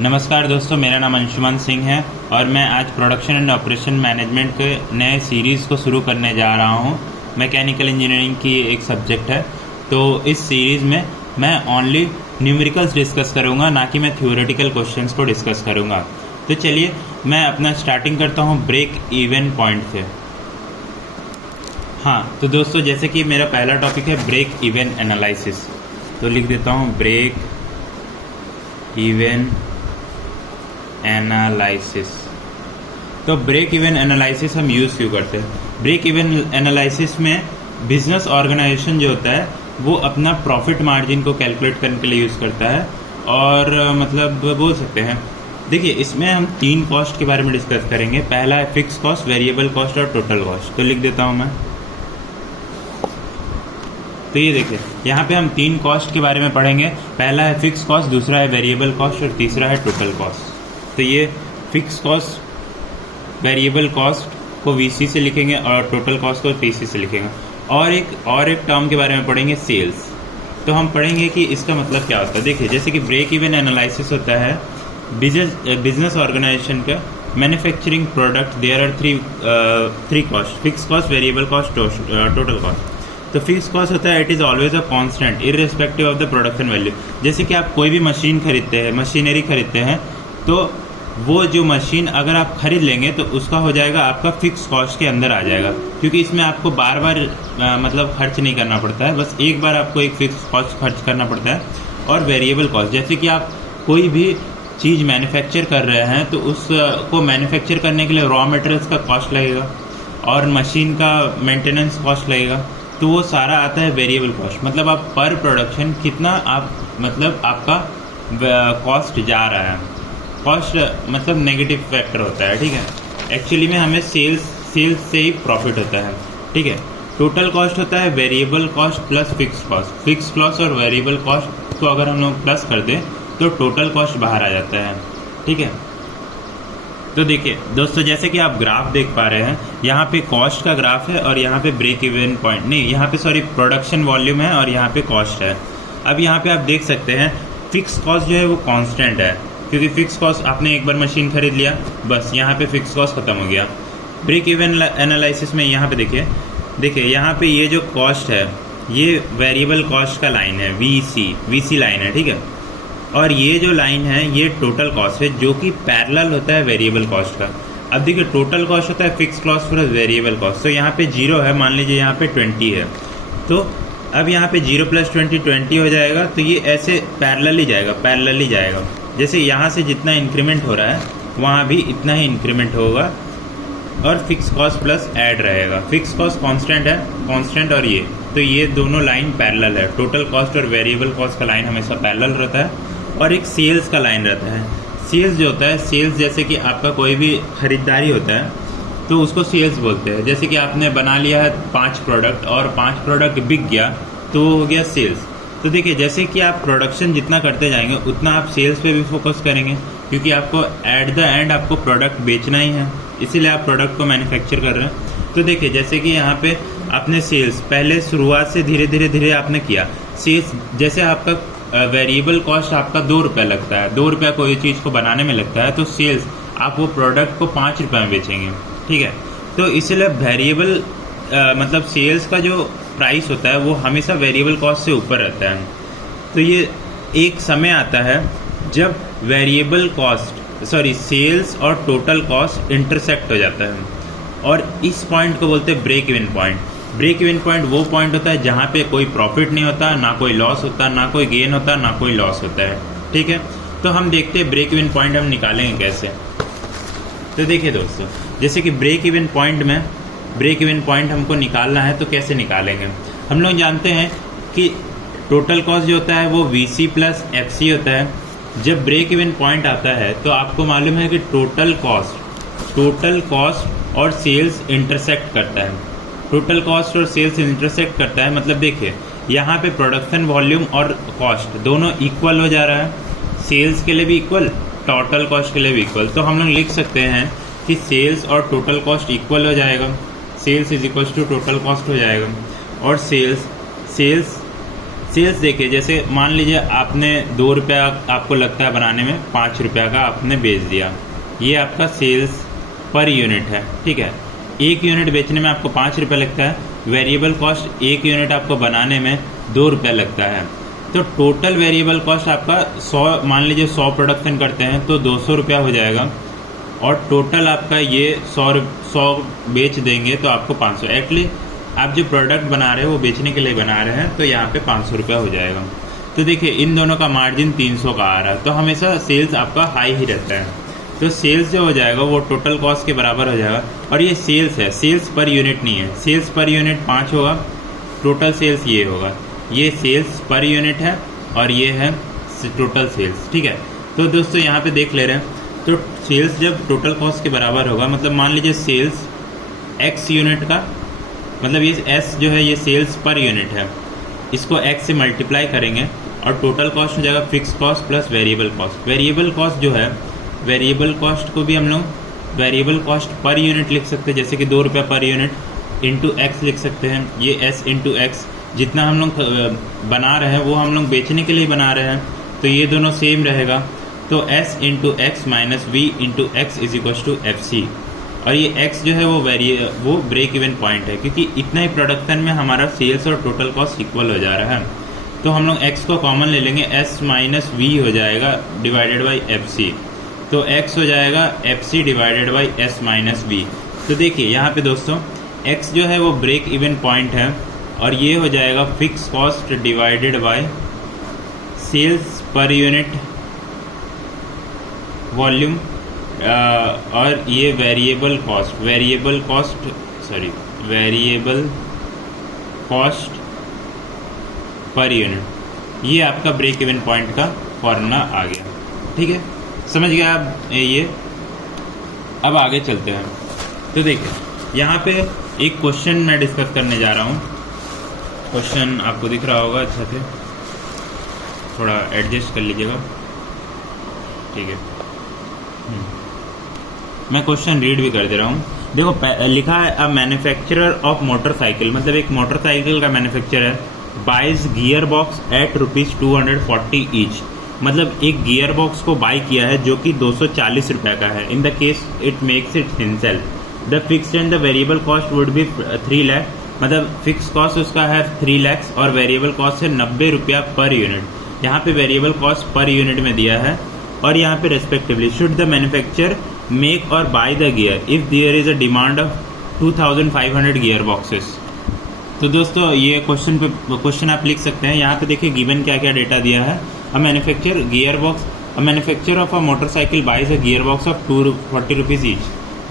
नमस्कार दोस्तों, मेरा नाम अंशुमान सिंह है और मैं आज प्रोडक्शन एंड ऑपरेशन मैनेजमेंट के नए सीरीज़ को शुरू करने जा रहा हूँ। मैकेनिकल इंजीनियरिंग की एक सब्जेक्ट है, तो इस सीरीज़ में मैं ओनली न्यूमेरिकल्स डिस्कस करूँगा, ना कि मैं थ्योरेटिकल क्वेश्चंस को डिस्कस करूँगा। तो चलिए मैं अपना स्टार्टिंग करता हूँ ब्रेक इवन पॉइंट से। हाँ, तो दोस्तों जैसे कि मेरा पहला टॉपिक है ब्रेक इवन एनालिसिस, तो लिख देता हूँ ब्रेक इवन एनालिसिस। तो ब्रेक इवन एनालिसिस हम यूज़ क्यों करते हैं? ब्रेक इवन एनालिसिस में बिजनेस ऑर्गेनाइजेशन जो होता है वो अपना प्रॉफिट मार्जिन को कैलकुलेट करने के लिए यूज़ करता है। और मतलब बोल सकते हैं, देखिए इसमें हम 3 कॉस्ट के बारे में डिस्कस करेंगे। पहला है फिक्स कॉस्ट, वेरिएबल कॉस्ट और टोटल कॉस्ट। तो लिख देता हूँ मैं। तो ये देखिए यहाँ पे हम 3 कॉस्ट के बारे में पढ़ेंगे। पहला है फिक्स कॉस्ट, दूसरा है वेरिएबल कॉस्ट और तीसरा है टोटल कॉस्ट। तो ये फिक्स कॉस्ट, वेरिएबल कॉस्ट को वीसी से लिखेंगे और टोटल कॉस्ट को टीसी से लिखेंगे। और एक टर्म के बारे में पढ़ेंगे, सेल्स। तो हम पढ़ेंगे कि इसका मतलब क्या होता है। देखिए जैसे कि ब्रेक इवन एनालिसिस होता है बिजनेस ऑर्गेनाइजेशन का manufacturing product. There are three cost, fix cost, variable cost, total cost. तो फिक्स कॉस्ट होता है it is always a constant irrespective of the production value. जैसे कि आप कोई भी मशीन खरीदते हैं, मशीनरी खरीदते हैं, तो वो जो मशीन अगर आप खरीद लेंगे तो उसका हो जाएगा आपका फिक्स कॉस्ट के अंदर आ जाएगा, क्योंकि इसमें आपको बार बार मतलब खर्च नहीं करना पड़ता है, बस एक बार आपको एक फिक्स कॉस्ट खर्च करना पड़ता है। और वेरिएबल कॉस्ट, जैसे कि आप कोई भी चीज़ मैन्युफैक्चर कर रहे हैं तो उसको मैन्युफैक्चर करने के लिए रॉ मटेरियल्स का कॉस्ट लगेगा और मशीन का मेंटेनेंस कॉस्ट लगेगा, तो वो सारा आता है वेरिएबल कॉस्ट। मतलब आप पर प्रोडक्शन कितना आप मतलब आपका कॉस्ट जा रहा है। कॉस्ट मतलब नेगेटिव फैक्टर होता है, ठीक है। एक्चुअली में हमें सेल्स से ही प्रॉफिट होता है, ठीक है। टोटल कॉस्ट होता है variable cost plus fix cost. Fix cost और वेरिएबल कॉस्ट को अगर हम लोग प्लस कर दें तो टोटल कॉस्ट बाहर आ जाता है, ठीक है। तो देखिए दोस्तों, जैसे कि आप ग्राफ देख पा रहे हैं, यहाँ पे कॉस्ट का ग्राफ है और यहाँ पे ब्रेक इवन पॉइंट नहीं, यहाँ पे सॉरी प्रोडक्शन वॉल्यूम है और यहाँ पे कॉस्ट है। अब यहाँ पे आप देख सकते हैं फिक्स कॉस्ट जो है वो कांस्टेंट है, क्योंकि फिक्स कॉस्ट आपने एक बार मशीन खरीद लिया, बस यहाँ पे फिक्स कॉस्ट खत्म हो गया। ब्रेक इवन एनालिसिस में यहाँ पे देखिए यहाँ पे ये जो कॉस्ट है ये वेरिएबल कॉस्ट का लाइन है, वीसी लाइन है, ठीक है। और ये जो लाइन है ये टोटल कॉस्ट है, जो कि पैरेलल होता है वेरिएबल कॉस्ट का। अब देखिए टोटल कॉस्ट होता है fix cost plus variable cost. तो यहाँ पे 0 है, मान लीजिए यहाँ पे 20 है, तो अब यहाँ पे 0 + 20 हो जाएगा। तो ये ऐसे पैरेलल ही जाएगा। जैसे यहाँ से जितना इंक्रीमेंट हो रहा है वहाँ भी इतना ही इंक्रीमेंट होगा और फिक्स कॉस्ट प्लस ऐड रहेगा। फिक्स कॉस्ट कांस्टेंट है, कांस्टेंट, और तो ये दोनों लाइन पैरेलल है। टोटल कॉस्ट और वेरिएबल कॉस्ट का लाइन हमेशा पैरेलल रहता है। और एक सेल्स का लाइन रहता है। सेल्स जो होता है, सेल्स जैसे कि आपका कोई भी खरीदारी होता है तो उसको सेल्स बोलते हैं। जैसे कि आपने बना लिया है 5 प्रोडक्ट और 5 प्रोडक्ट बिक गया तो वो हो गया सेल्स। तो देखिए जैसे कि आप प्रोडक्शन जितना करते जाएंगे उतना आप सेल्स पे भी फोकस करेंगे, क्योंकि आपको एट द एंड आपको प्रोडक्ट बेचना ही है, इसीलिए आप प्रोडक्ट को मैन्युफैक्चर कर रहे हैं। तो देखिए जैसे कि यहाँ पे आपने सेल्स पहले शुरुआत से धीरे धीरे आपने किया। सेल्स जैसे आपका वेरिएबल कॉस्ट आपका 2 रुपये लगता है, 2 रुपया कोई चीज़ को बनाने में लगता है, तो सेल्स आप वो प्रोडक्ट को 5 रुपये में बेचेंगे, ठीक है। तो इसलिए वेरिएबल मतलब सेल्स का जो प्राइस होता है वो हमेशा वेरिएबल कॉस्ट से ऊपर रहता है। तो ये एक समय आता है जब वेरिएबल कॉस्ट सेल्स और टोटल कॉस्ट इंटरसेक्ट हो जाता है, और इस पॉइंट को बोलते हैं break even point. Break even point वो पॉइंट होता है जहाँ पे कोई प्रॉफिट नहीं होता, ना कोई लॉस होता, ना कोई गेन होता, ना कोई लॉस होता है, ठीक है। तो हम देखते हैं ब्रेक इवन पॉइंट हम निकालेंगे कैसे। तो देखिए दोस्तों, जैसे कि ब्रेक इवन पॉइंट हमको निकालना है तो कैसे निकालेंगे। हम लोग जानते हैं कि टोटल कॉस्ट जो होता है वो VC प्लस FC होता है। जब ब्रेक इवन पॉइंट आता है तो आपको मालूम है कि टोटल कॉस्ट और सेल्स इंटरसेक्ट करता है। टोटल कॉस्ट और सेल्स इंटरसेक्ट करता है मतलब देखिए यहाँ पे प्रोडक्शन वॉल्यूम और कॉस्ट दोनों इक्वल हो जा रहा है, सेल्स के लिए भी इक्वल, टोटल कॉस्ट के लिए भी इक्वल। तो हम लोग लिख सकते हैं कि सेल्स और टोटल कॉस्ट इक्वल हो जाएगा, sales is equal to total cost हो जाएगा। और सेल्स सेल्स देखिए, जैसे मान लीजिए आपने 2 रुपया आपको लगता है बनाने में, 5 रुपया का आपने बेच दिया, ये आपका सेल्स पर यूनिट है। ठीक है, 1 यूनिट बेचने में आपको 5 रुपया लगता है, वेरिएबल कॉस्ट 1 यूनिट आपको बनाने में 2 रुपया लगता है। तो टोटल वेरिएबल कॉस्ट आपका 100, मान लीजिए 100 प्रोडक्शन करते हैं तो 200 रुपया हो जाएगा, और टोटल आपका ये 100 बेच देंगे तो आपको 500। एटलीस्ट आप जो प्रोडक्ट बना रहे हो वो बेचने के लिए बना रहे हैं, तो यहाँ पे 500 रुपया हो जाएगा। तो देखिए इन दोनों का मार्जिन 300 का आ रहा है, तो हमेशा सेल्स आपका हाई ही रहता है। तो सेल्स जो हो जाएगा वो टोटल कॉस्ट के बराबर हो जाएगा, और ये सेल्स है, सेल्स पर यूनिट नहीं है। सेल्स पर यूनिट 5 होगा, टोटल सेल्स ये होगा, ये सेल्स पर यूनिट है और ये है टोटल सेल्स। ठीक है, तो दोस्तों यहाँ पे देख ले रहे हैं, तो सेल्स जब टोटल कॉस्ट के बराबर होगा, मतलब मान लीजिए सेल्स x यूनिट का, मतलब ये s जो है ये सेल्स पर यूनिट है, इसको x से मल्टीप्लाई करेंगे और टोटल कॉस्ट हो जाएगा fix cost plus variable cost. Variable cost जो है, वेरिएबल कॉस्ट को भी हम लोग वेरिएबल कॉस्ट पर यूनिट लिख सकते हैं, जैसे कि 2 रुपया पर यूनिट इंटू x लिख सकते हैं। ये s इंटू x, जितना हम लोग बना रहे हैं वो हम लोग बेचने के लिए बना रहे हैं, तो ये दोनों सेम रहेगा। तो s into X minus V into X is equal to F C, और ये x जो है वो ब्रेक इवन पॉइंट है, क्योंकि इतना ही प्रोडक्शन में हमारा सेल्स और टोटल कॉस्ट इक्वल हो जा रहा है। तो हम लोग x को कॉमन ले लेंगे, s माइनस वी हो जाएगा डिवाइडेड बाई एफ सी, तो x हो जाएगा F C divided by s minus V. तो देखिए यहाँ पे दोस्तों x जो है वो ब्रेक इवन पॉइंट है, और ये हो जाएगा fix cost divided by sales per unit volume, और ये वेरिएबल कॉस्ट पर यूनिट, ये आपका ब्रेक इवन पॉइंट का फॉर्मूला आ गया। ठीक है, समझ गया आप ये। अब आगे चलते हैं। तो देखिए यहाँ पे एक क्वेश्चन मैं डिस्कस करने जा रहा हूँ। क्वेश्चन आपको दिख रहा होगा, अच्छा से थोड़ा एडजस्ट कर लीजिएगा। ठीक है, मैं क्वेश्चन रीड भी कर दे रहा हूँ। देखो लिखा है, अ मैन्युफैक्चरर ऑफ मोटरसाइकिल, मतलब एक मोटरसाइकिल का मैन्युफैक्चरर है, buys gear box at ₹240 each, मतलब एक गियर बॉक्स को बाई किया है जो कि 240 रुपये का है। In the case it makes it himself. The fixed and the variable cost would be 3 lakh, मतलब फिक्स कॉस्ट उसका है 3 लाख और वेरिएबल कॉस्ट है 90 रुपया पर यूनिट। यहाँ पे वेरिएबल कॉस्ट पर यूनिट में दिया है, और यहाँ पे respectively should the manufacture make और buy the gear if there is a demand of 2500 gear boxes. तो दोस्तों ये क्वेश्चन आप लिख सकते हैं। यहाँ पे देखिए गिवन क्या क्या डेटा दिया है। A manufacture of a motorcycle buys a gear box of 240 rupees each,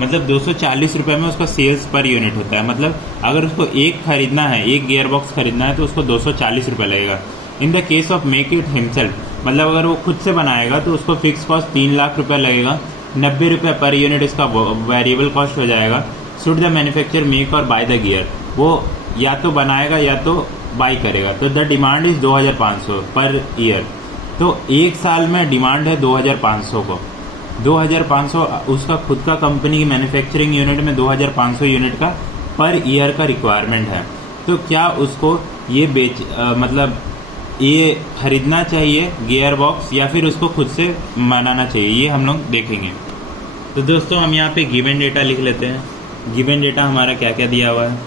मतलब 240 रुपये में उसका सेल्स पर यूनिट होता है। मतलब अगर उसको एक खरीदना है, एक गियर बॉक्स खरीदना है तो उसको 240 रुपये लगेगा। In the case of make it himself, मतलब अगर वो खुद से बनाएगा तो उसको फिक्स कॉस्ट 3 लाख रुपये लगेगा, 90 रुपये पर यूनिट इसका वेरिएबल कॉस्ट हो जाएगा। शुड द मैन्युफैक्चर मेक और बाय द गियर, वो या तो बनाएगा या तो बाई करेगा। तो the demand is 2500 per year, तो एक साल में डिमांड है 2500 को, 2500 उसका खुद का कंपनी की मैन्युफैक्चरिंग यूनिट में 2500 यूनिट का पर ईयर का रिक्वायरमेंट है। तो क्या उसको ये मतलब ये खरीदना चाहिए गियर बॉक्स या फिर उसको खुद से बनाना चाहिए, ये हम लोग देखेंगे। तो दोस्तों हम यहाँ पे गिवन डेटा लिख लेते हैं। गिवन डेटा हमारा क्या क्या दिया हुआ है।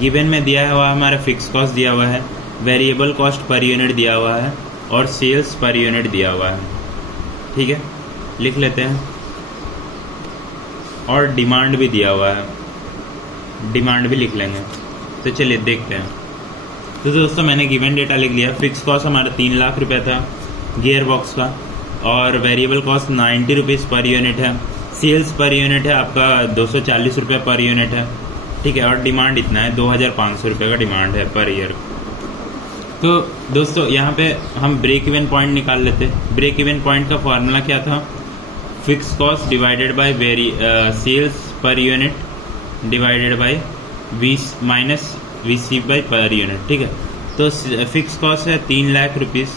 गिवन में दिया हुआ है हमारा फिक्स कॉस्ट दिया हुआ है, वेरिएबल कॉस्ट पर यूनिट दिया हुआ है और सेल्स पर यूनिट दिया हुआ है। ठीक है, लिख लेते हैं। और डिमांड भी दिया हुआ है, डिमांड भी लिख लेंगे। तो चलिए देखते हैं। तो दोस्तों मैंने गिवन डेटा लिख लिया। फिक्स कॉस्ट हमारा 3 लाख रुपये था गियर बॉक्स का, और वेरिएबल कॉस्ट 90 रुपीज़ पर यूनिट है। सेल्स पर यूनिट है आपका 240 रुपये पर यूनिट है। ठीक है, और डिमांड इतना है 2500 रुपये का डिमांड है पर ईयर। तो दोस्तों यहाँ पे हम ब्रेक इवन पॉइंट निकाल लेते हैं। ब्रेक इवन पॉइंट का फॉर्मूला क्या था, fix cost divided by sales per unit divided by minus VC by per unit. ठीक है, तो फिक्स कॉस्ट है 3 lakh rupees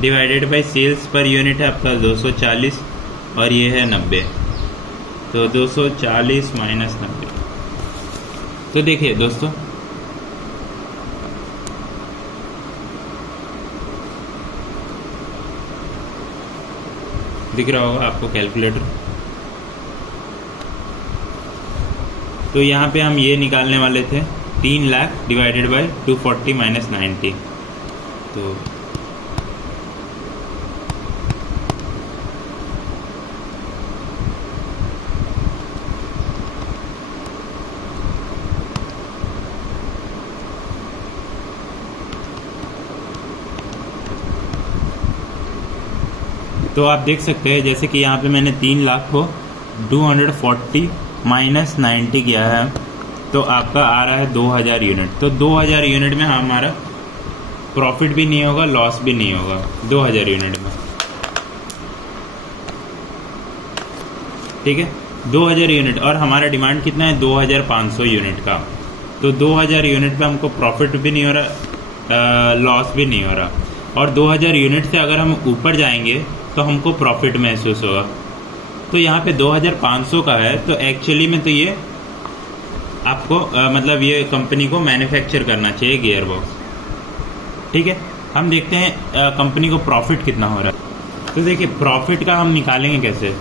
divided by sales per unit है आपका 240 और ये है 90, तो 240 माइनस 90। तो देखिए दोस्तों दिख रहा होगा आपको कैलकुलेटर। तो यहाँ पे हम ये निकालने वाले थे 3 लाख डिवाइडेड बाय 240 माइनस 90। तो आप देख सकते हैं जैसे कि यहाँ पे मैंने 3 लाख को 240 माइनस 90 किया है, तो आपका आ रहा है 2000 यूनिट। तो 2000 यूनिट में हमारा प्रॉफिट भी नहीं होगा, लॉस भी नहीं होगा 2000 यूनिट में। ठीक है, 2000 यूनिट, और हमारा डिमांड कितना है 2500 यूनिट का। तो 2000 यूनिट पे हमको प्रॉफिट भी नहीं हो रहा, लॉस भी नहीं हो रहा। और 2000 यूनिट से अगर हम ऊपर जाएंगे तो हमको प्रॉफिट महसूस होगा। तो यहाँ पे 2500 का है, तो एक्चुअली में तो ये आपको मतलब ये कंपनी को मैन्युफैक्चर करना चाहिए गियर बॉक्स। ठीक है, हम देखते हैं कंपनी को प्रॉफिट कितना हो रहा है। तो देखिए प्रॉफिट का हम निकालेंगे कैसे।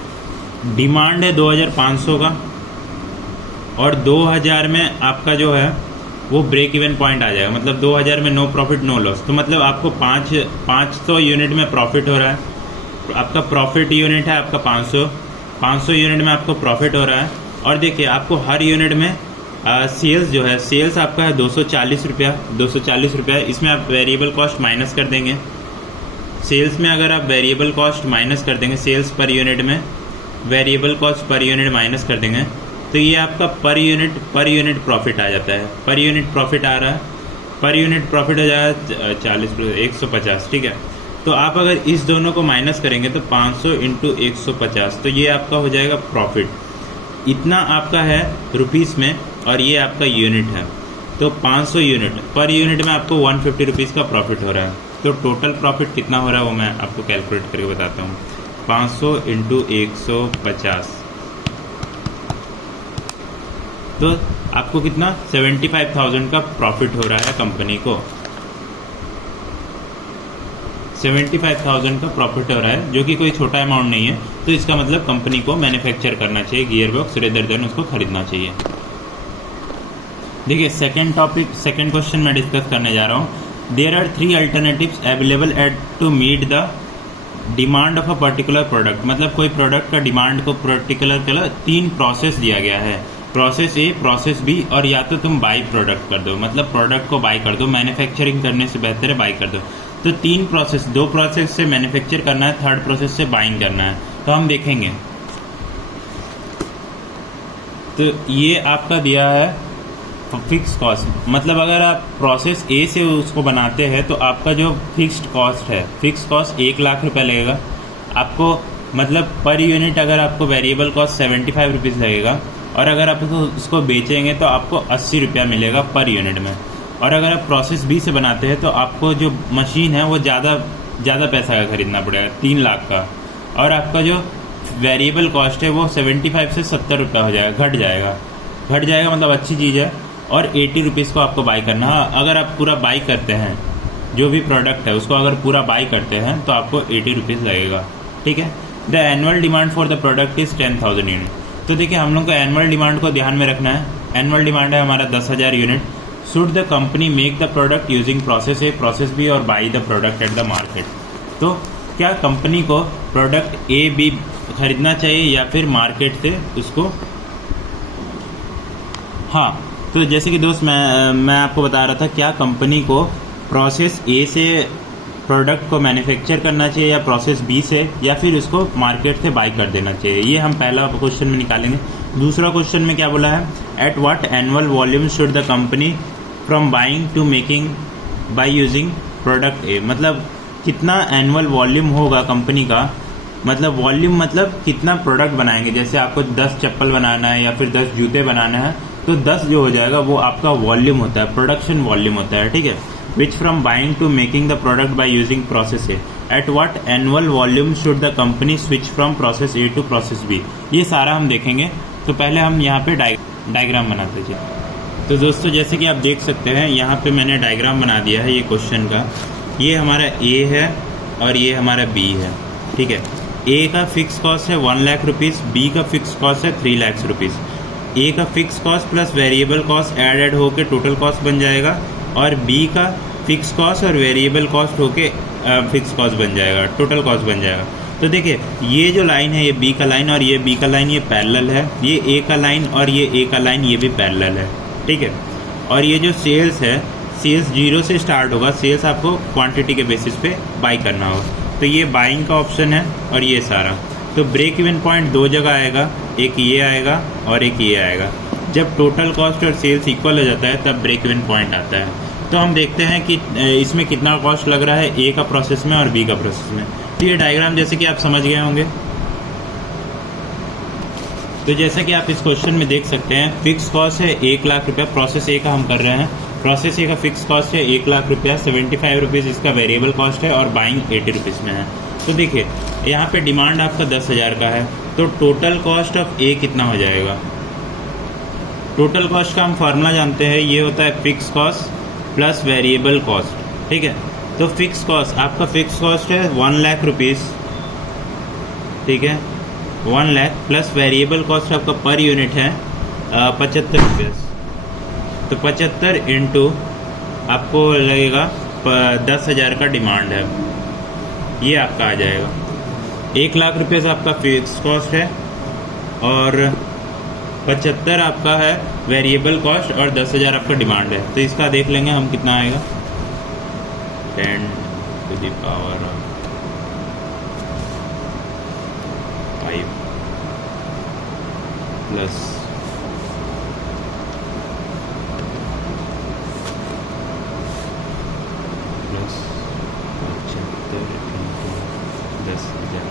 डिमांड है 2500 का, और 2000 में आपका जो है वो ब्रेक इवन पॉइंट आ जाएगा, मतलब 2000 में नो प्रॉफिट नो लॉस। तो मतलब आपको 500 यूनिट में प्रॉफिट हो रहा है। आपका प्रॉफिट यूनिट है आपका 500 यूनिट में आपको प्रॉफिट हो रहा है। और देखिए आपको हर यूनिट में सेल्स जो है, सेल्स आपका है 240 रुपया। इसमें आप वेरिएबल कॉस्ट माइनस कर देंगे। सेल्स में अगर आप वेरिएबल कॉस्ट माइनस कर देंगे, सेल्स पर यूनिट में variable cost per unit minus कर देंगे, तो ये आपका पर यूनिट प्रॉफिट आ जाता है। पर यूनिट प्रॉफिट आ रहा है, पर यूनिट प्रॉफिट हो जाएगा 40 150। ठीक है, तो आप अगर इस दोनों को माइनस करेंगे तो 500 इंटू 150, तो ये आपका हो जाएगा प्रॉफिट। इतना आपका है रुपीस में, और ये आपका यूनिट है। तो 500 यूनिट, पर यूनिट में आपको 150 रुपीज़ का प्रॉफिट हो रहा है। तो टोटल प्रॉफिट कितना हो रहा है वो मैं आपको कैलकुलेट करके बताता हूँ। 500 इंटू 150, तो आपको कितना 75,000 का प्रॉफिट हो रहा है कंपनी को। 75,000 का प्रॉफिट हो रहा है, जो कि कोई छोटा अमाउंट नहीं है। तो इसका मतलब कंपनी को मैन्युफैक्चर करना चाहिए गियर बॉक्स रेदर देन उसको खरीदना चाहिए। देखिए सेकेंड क्वेश्चन मैं डिस्कस करने जा रहा हूँ। There are 3 alternatives available at to meet the demand of a particular product. मतलब कोई प्रोडक्ट का डिमांड को पर्टिकुलर 3 प्रोसेस दिया गया है, प्रोसेस ए, प्रोसेस बी, और या तो तुम बाई प्रोडक्ट कर दो, मतलब प्रोडक्ट को बाई कर दो। मैन्युफैक्चरिंग करने से बेहतर है बाई कर दो। तो 3 प्रोसेस, 2 प्रोसेस से मैन्युफैक्चर करना है, 3rd प्रोसेस से बाइंग करना है। तो हम देखेंगे, तो ये आपका दिया है फिक्स कॉस्ट। मतलब अगर आप प्रोसेस ए से उसको बनाते हैं तो आपका जो फिक्स्ड कॉस्ट है, फिक्स कॉस्ट 1 लाख रुपये लगेगा आपको। मतलब पर यूनिट अगर आपको वेरिएबल कॉस्ट 75 रुपीज़ लगेगा, और अगर आप उसको बेचेंगे तो आपको 80 रुपया मिलेगा पर यूनिट में। और अगर आप प्रोसेस बी से बनाते हैं तो आपको जो मशीन है वो ज़्यादा पैसा का खरीदना पड़ेगा, 3 लाख का। और आपका जो वेरिएबल कॉस्ट है वो 75 से 70 रुपया हो जाएगा, घट जाएगा, मतलब अच्छी चीज़ है। और 80 रुपीज़ को आपको बाई करना है। अगर आप पूरा बाई करते हैं, जो भी प्रोडक्ट है उसको अगर पूरा बाई करते हैं तो आपको 80 रुपीज़ लगेगा। ठीक है, the annual demand for the product is 10,000 unit. तो देखिए हम लोग को एनुअल डिमांड को ध्यान में रखना है। एनुअल डिमांड है हमारा 10,000 unit. Should the company make the product using process A, process B और buy the product at the market. तो क्या कंपनी को प्रोडक्ट ए बी खरीदना चाहिए या फिर मार्केट से उसको। हाँ, तो जैसे कि दोस्त मैं आपको बता रहा था, क्या कंपनी को प्रोसेस ए से प्रोडक्ट को मैन्युफैक्चर करना चाहिए या प्रोसेस बी से, या फिर उसको मार्केट से बाई कर देना चाहिए। ये हम पहला क्वेश्चन में निकालेंगे। दूसरा क्वेश्चन में क्या बोला है, at what annual volume should the company from buying to making by using product A. मतलब कितना एनुअल वॉल्यूम होगा कंपनी का, मतलब वॉल्यूम मतलब कितना प्रोडक्ट बनाएंगे। जैसे आपको 10 चप्पल बनाना है या फिर 10 जूते बनाना है, तो 10 जो हो जाएगा वो आपका वॉल्यूम होता है, प्रोडक्शन वॉल्यूम होता है। ठीक है, which from buying to making the product by using process A. At what annual volume should the company switch from process A to process B. ये सारा हम देखेंगे। तो पहले हम यहाँ पे डायग्राम बनाते थे। तो दोस्तों जैसे कि आप देख सकते हैं, यहाँ पे मैंने डायग्राम बना दिया है ये क्वेश्चन का। ये हमारा ए है और ये हमारा बी है। ठीक है, ए का फिक्स कॉस्ट है 1 लाख रुपीज़, बी का फिक्स कॉस्ट है 3 लाख रुपीज़। ए का fix cost plus variable cost add होके टोटल कॉस्ट बन जाएगा, और बी का फिक्स कॉस्ट और वेरिएबल कॉस्ट होके फिक्स कॉस्ट बन जाएगा, टोटल कॉस्ट बन जाएगा। तो देखिए ये जो लाइन है ये बी का लाइन और ये बी का लाइन ये पैरेलल है, ये ए का लाइन और ये ए का लाइन ये भी पैरेलल है, ठीक है। और ये जो सेल्स है, सेल्स 0 से स्टार्ट होगा, सेल्स आपको क्वांटिटी के बेसिस पे बाई करना होगा। तो ये बाइंग का ऑप्शन है और ये सारा। तो ब्रेक इवन पॉइंट 2 जगह आएगा, एक ये आएगा और एक ये आएगा। जब टोटल कॉस्ट और सेल्स इक्वल हो जाता है तब ब्रेक इवन पॉइंट आता है। तो हम देखते हैं कि इसमें कितना कॉस्ट लग रहा है ए का प्रोसेस में और बी का प्रोसेस में। तो ये डायग्राम जैसे कि आप समझ गए होंगे। तो जैसे कि आप इस क्वेश्चन में देख सकते हैं, फिक्स कॉस्ट है 1 लाख रुपया, प्रोसेस ए का हम कर रहे हैं। प्रोसेस ए का फिक्स कॉस्ट है 1 लाख रुपया, 75 रुपीज़ इसका वेरिएबल कॉस्ट है और बाइंग 80 रुपीज़ में है। तो देखिए यहाँ पे डिमांड आपका 10,000 का है, तो टोटल कॉस्ट ऑफ ए कितना हो जाएगा। टोटल कॉस्ट का हम फार्मूला जानते हैं, ये होता है fix cost plus variable cost, ठीक है। तो फिक्स कॉस्ट, आपका फिक्स कॉस्ट है 1 लाख रुपीज़, ठीक है, 1 लाख प्लस वेरिएबल कॉस्ट आपका पर यूनिट है 75 रुपये। तो 75 इंटू आपको लगेगा 10,000 का डिमांड है, ये आपका आ जाएगा। 1 लाख रुपये से आपका फिक्स कॉस्ट है और 75 आपका है वेरिएबल कॉस्ट और 10,000 आपका डिमांड है। तो इसका देख लेंगे हम कितना आएगा, 10 to the power of 5 plus plus 75 into 10,000।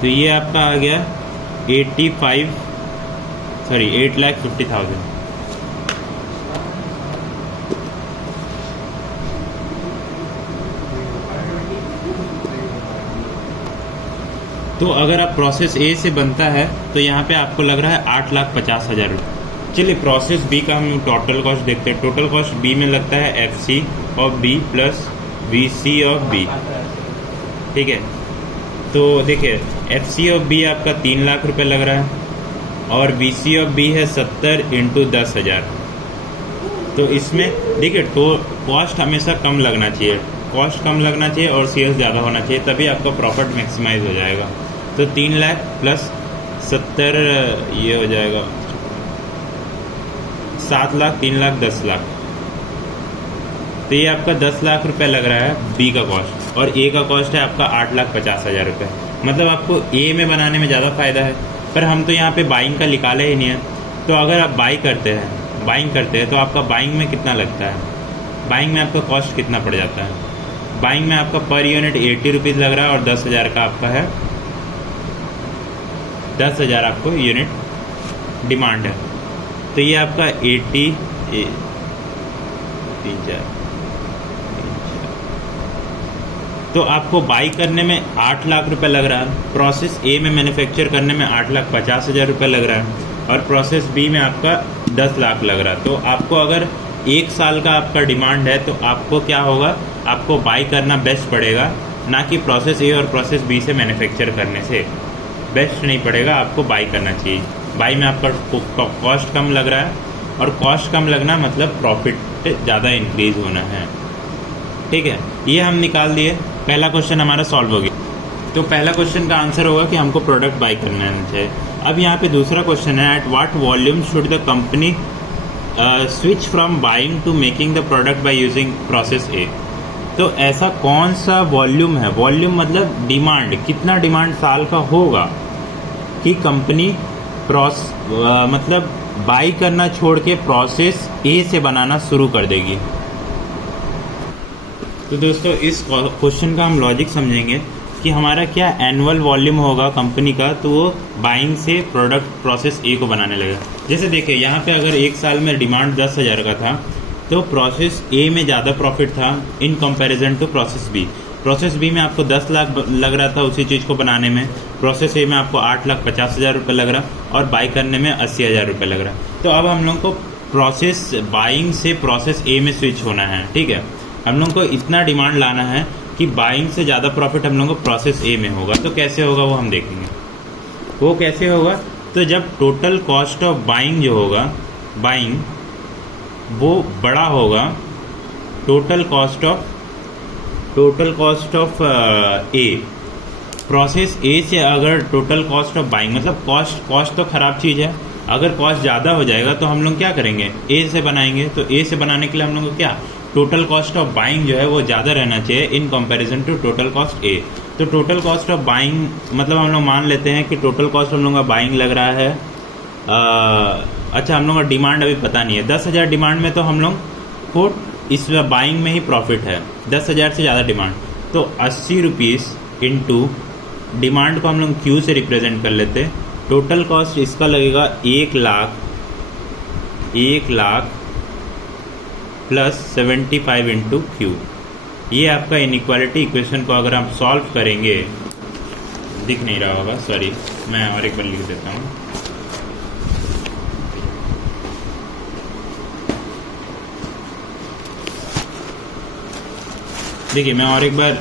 तो ये आपका आ गया 8,50,000। तो अगर आप प्रोसेस ए से बनता है तो यहाँ पे आपको लग रहा है 8,50,000 रुपये। चलिए प्रोसेस बी का हम टोटल कॉस्ट देखते हैं। टोटल कॉस्ट बी में लगता है FC of B plus VC of B, ठीक है। तो देखिए FC ऑफ बी आपका 3 लाख रुपए लग रहा है और VC ऑफ बी है 70 इंटू 10,000। तो इसमें देखिए तो कॉस्ट हमेशा कम लगना चाहिए, कॉस्ट कम लगना चाहिए और सेल्स ज़्यादा होना चाहिए, तभी आपका प्रॉफिट मैक्सिमाइज हो जाएगा। तो 3 लाख प्लस 70 ये हो जाएगा 7 लाख, 3 लाख 10 लाख। तो ये आपका 10 लाख रुपए लग रहा है बी का कॉस्ट और ए का कॉस्ट है आपका 8,50,000 रुपये। मतलब आपको ए में बनाने में ज़्यादा फायदा है, पर हम तो यहाँ पे बाइंग का निकाले ही नहीं है। तो अगर आप बाइंग करते हैं तो आपका बाइंग में कितना लगता है, बाइंग में आपका कॉस्ट कितना पड़ जाता है। बाइंग में आपका पर यूनिट 80 रुपीज़ लग रहा है और 10,000 का आपका है, 10,000 आपको यूनिट डिमांड है। तो ये आपका 80 तो आपको बाई करने में 8 लाख रुपए लग रहा है, प्रोसेस ए में मैन्युफैक्चर करने में 8,50,000 रुपये लग रहा है और प्रोसेस बी में आपका 10 लाख लग रहा है। तो आपको अगर 1 साल का आपका डिमांड है तो आपको क्या होगा, आपको बाई करना बेस्ट पड़ेगा, ना कि प्रोसेस ए और प्रोसेस बी से मैन्युफैक्चर करने से बेस्ट नहीं पड़ेगा, आपको बाई करना चाहिए। बाई में आपका कॉस्ट कम लग रहा है और कॉस्ट कम लगना मतलब प्रॉफिट ज़्यादा इंक्रीज होना है, ठीक है। ये हम निकाल दिए, पहला क्वेश्चन हमारा सॉल्व हो गया। तो पहला क्वेश्चन का आंसर होगा कि हमको प्रोडक्ट बाई करना चाहिए। अब यहाँ पे दूसरा क्वेश्चन है, at what volume should the company switch from buying to making the product by using process A. तो ऐसा कौन सा वॉल्यूम है, वॉल्यूम मतलब डिमांड, कितना डिमांड साल का होगा कि कंपनी मतलब बाई करना छोड़ के प्रोसेस ए से बनाना शुरू कर देगी। तो दोस्तों इस क्वेश्चन का हम लॉजिक समझेंगे कि हमारा क्या एनुअल वॉल्यूम होगा कंपनी का, तो वो बाइंग से प्रोडक्ट प्रोसेस ए को बनाने लगेगा। जैसे देखिए यहाँ पे अगर 1 साल में डिमांड 10,000 का था तो प्रोसेस ए में ज़्यादा प्रॉफिट था in comparison to process B. Process B में आपको 10 लाख लग रहा था उसी चीज़ को बनाने में, प्रोसेस ए में आपको 8,50,000 रुपये लग रहा और बाई करने में 80,000 रुपये लग रहा। तो अब हम लोग को प्रोसेस बाइंग से प्रोसेस ए में स्विच होना है, ठीक है। हम लोग को इतना डिमांड लाना है कि बाइंग से ज़्यादा प्रॉफिट हम लोग को प्रोसेस ए में होगा। तो कैसे होगा वो हम देखेंगे। वो कैसे होगा, तो जब टोटल कॉस्ट ऑफ बाइंग जो होगा, बाइंग वो बड़ा होगा total cost of A. Process ए से अगर टोटल कॉस्ट ऑफ बाइंग, मतलब कॉस्ट तो खराब चीज़ है, अगर कॉस्ट ज़्यादा हो जाएगा तो हम लोग क्या करेंगे, ए से बनाएंगे। तो ए से बनाने के लिए हम लोग को क्या, टोटल कॉस्ट ऑफ बाइंग जो है वो ज़्यादा रहना चाहिए in comparison to total cost A. तो टोटल कॉस्ट ऑफ बाइंग मतलब हम लोग मान लेते हैं कि टोटल कॉस्ट हम लोग का बाइंग लग रहा है अच्छा, हम लोग का डिमांड अभी पता नहीं है, 10,000 डिमांड में, तो हम लोग को इस बाइंग में ही प्रॉफिट है 10,000 से ज़्यादा डिमांड। तो 80 रुपीज़ इंटू डिमांड को हम लोग क्यू से रिप्रेजेंट कर लेते। टोटल कॉस्ट इसका लगेगा 1 लाख प्लस 75 इंटू क्यू। ये आपका इनइक्वालिटी इक्वेशन को अगर हम सॉल्व करेंगे, दिख नहीं रहा होगा, सॉरी, मैं और एक बार लिख देता हूँ। देखिए मैं और एक बार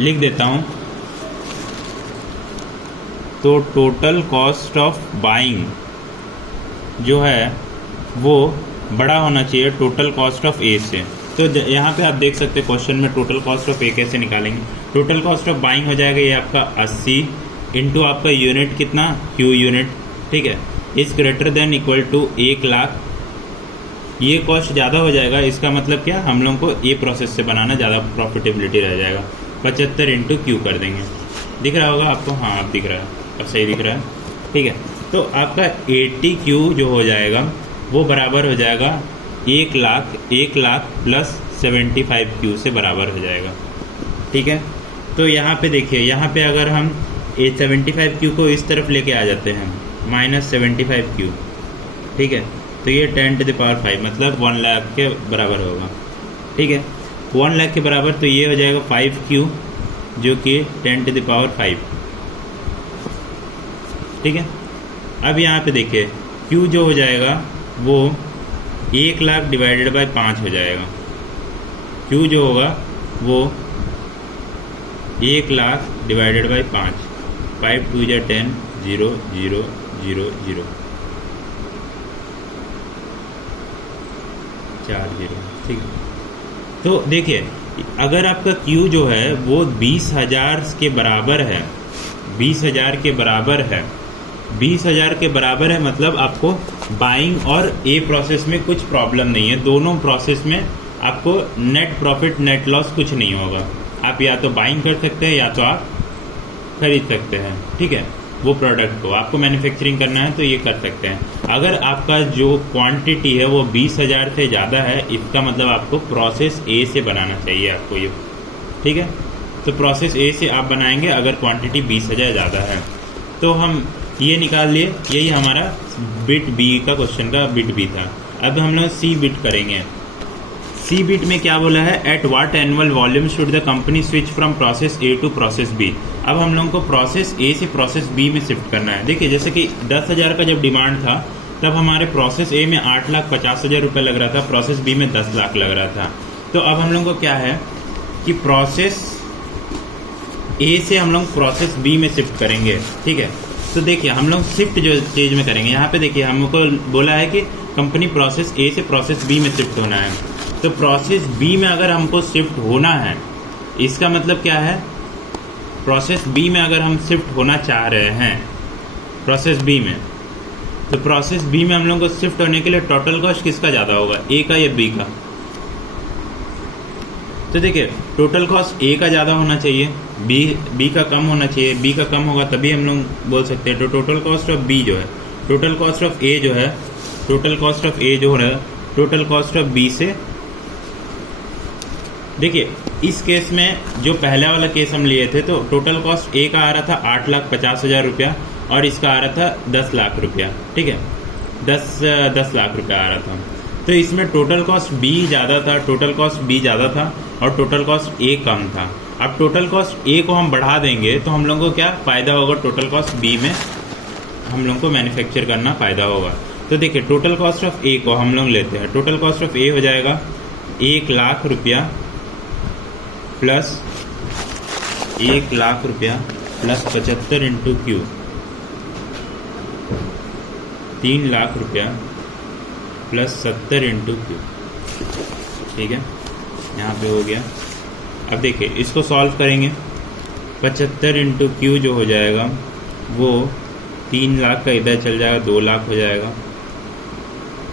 लिख देता हूँ। तो टोटल कॉस्ट ऑफ बाइंग जो है वो बड़ा होना चाहिए टोटल कॉस्ट ऑफ ए से। तो यहाँ पे आप देख सकते हैं क्वेश्चन में टोटल कॉस्ट ऑफ ए कैसे निकालेंगे। टोटल कॉस्ट ऑफ बाइंग हो जाएगा ये आपका 80 इंटू आपका यूनिट कितना, क्यू यूनिट, ठीक है, is greater than equal to 1 lakh. ये कॉस्ट ज़्यादा हो जाएगा, इसका मतलब क्या, हम लोग को ए प्रोसेस से बनाना ज़्यादा प्रॉफिटेबिलिटी रह जाएगा। 75 इंटू क्यू कर देंगे। दिख रहा होगा आपको, हाँ आप दिख रहा है और सही दिख रहा है, ठीक है। तो आपका 80 क्यू जो हो जाएगा वो बराबर हो जाएगा 1 लाख प्लस 75 क्यू से बराबर हो जाएगा, ठीक है। तो यहाँ पे देखिए, यहाँ पे अगर हम 75 क्यू को इस तरफ लेके आ जाते हैं, -75 क्यू, ठीक है, तो ये 10⁵ मतलब 1 लाख के बराबर होगा, ठीक है। 1 लाख के बराबर, तो ये हो जाएगा 5 क्यू जो कि 10⁵, ठीक है। अब यहाँ पे देखिए क्यू जो हो जाएगा वो 1 लाख डिवाइडेड बाय 5 हो जाएगा। क्यू जो होगा वो 1 लाख डिवाइडेड बाय 5, 5 2 जा 10, 0 0 0 0 4 0, ठीक है। तो देखिए अगर आपका क्यू जो है वो 20,000 के बराबर है, 20,000 के बराबर है, 20,000 के बराबर है, मतलब आपको बाइंग और ए प्रोसेस में कुछ प्रॉब्लम नहीं है। दोनों प्रोसेस में आपको नेट प्रॉफिट नेट लॉस कुछ नहीं होगा। आप या तो बाइंग कर सकते हैं या तो आप खरीद सकते हैं, ठीक है। वो प्रोडक्ट को आपको मैन्युफैक्चरिंग करना है तो ये कर सकते हैं। अगर आपका जो क्वांटिटी है वो 20,000 से ज़्यादा है, इसका मतलब आपको प्रोसेस ए से बनाना चाहिए आपको ये, ठीक है। तो प्रोसेस ए से आप बनाएंगे अगर क्वांटिटी 20,000 ज़्यादा है। तो हम ये निकाल लिए, यही हमारा बिट बी का क्वेश्चन का बिट बी था। अब हम लोग सी बिट करेंगे। सी बिट में क्या बोला है, at what annual volume should the company switch from process A to process B. अब हम लोगों को प्रोसेस ए से प्रोसेस बी में शिफ्ट करना है। देखिए जैसे कि 10,000 का जब डिमांड था तब हमारे प्रोसेस ए में 8,50,000 रुपये लग रहा था, प्रोसेस बी में 10 लाख लग रहा था। तो अब हम लोगों को क्या है कि प्रोसेस ए से हम लोग प्रोसेस बी में शिफ्ट करेंगे, ठीक है। तो देखिए हम लोग शिफ्ट जो स्टेज में करेंगे, यहाँ पे देखिए हमको बोला है कि कंपनी प्रोसेस ए से प्रोसेस बी में शिफ्ट होना है। तो प्रोसेस बी में अगर हमको शिफ्ट होना है, इसका मतलब क्या है, प्रोसेस बी में अगर हम शिफ्ट होना चाह रहे हैं प्रोसेस बी में, तो प्रोसेस बी में हम लोग को शिफ्ट होने के लिए टोटल कॉस्ट किसका ज़्यादा होगा, ए का या बी का। तो देखिए टोटल कॉस्ट ए का ज़्यादा होना चाहिए, बी का कम होना चाहिए। बी का कम होगा तभी हम लोग बोल सकते हैं। तो टोटल कॉस्ट ऑफ बी जो है, टोटल कॉस्ट ऑफ ए जो है, टोटल कॉस्ट ऑफ ए जो हो रहा है टोटल कॉस्ट ऑफ बी से। देखिए इस केस में जो पहला वाला केस हम लिए थे तो टोटल कॉस्ट ए का आ रहा था 8,50,000 रुपया और इसका आ रहा था 10 लाख रुपया, ठीक है, 10 लाख रुपया आ रहा था। तो इसमें टोटल कॉस्ट बी ज़्यादा था, टोटल कॉस्ट बी ज़्यादा था और टोटल कॉस्ट ए कम था। अब टोटल कॉस्ट ए को हम बढ़ा देंगे तो हम लोगों को क्या फ़ायदा होगा, टोटल कॉस्ट बी में हम लोग को मैन्युफैक्चर करना फ़ायदा होगा। तो देखिए टोटल कॉस्ट ऑफ ए को हम लोग लेते हैं। टोटल कॉस्ट ऑफ ए हो जाएगा 1,00,000 रुपया प्लस 1,00,000 रुपया प्लस 75 इंटू क्यू, 3,00,000 रुपया प्लस 70 इंटू क्यू। ठीक है, यहाँ पे हो गया। अब देखिए इसको सॉल्व करेंगे। 75 इंटू क्यू जो हो जाएगा वो 3,00,000 का इधर चल जाएगा, 2,00,000 हो जाएगा,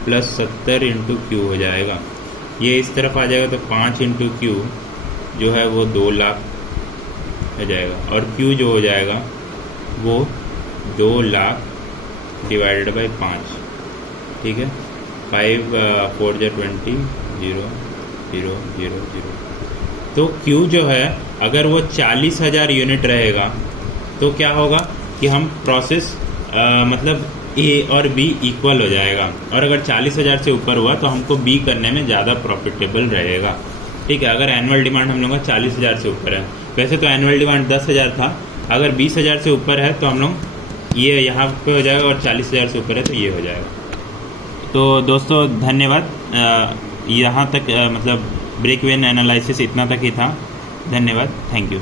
प्लस 70 इंटू क्यू हो जाएगा। ये इस तरफ आ जाएगा तो 5 इंटू क्यू जो है वो 2,00,000 हो जाएगा, और क्यू जो हो जाएगा वो 2,00,000 डिवाइडेड बाई 5। ठीक है, 5 4 जा 20, 0 0 0 0। तो Q जो है अगर वो 40,000 यूनिट रहेगा तो क्या होगा कि हम प्रोसेस मतलब A और B इक्वल हो जाएगा, और अगर 40,000 से ऊपर हुआ तो हमको B करने में ज़्यादा प्रॉफिटेबल रहेगा। ठीक है, अगर एनुअल डिमांड हम लोग का 40,000 से ऊपर है, वैसे तो एनुअल डिमांड 10,000 था, अगर 20,000 से ऊपर है तो हम लोग ये यहाँ पे हो जाएगा, और 40,000 से ऊपर है तो ये हो जाएगा। तो दोस्तों धन्यवाद। यहाँ तक मतलब ब्रेक इवन एनालिसिस इतना तक ही था। धन्यवाद, थैंक यू।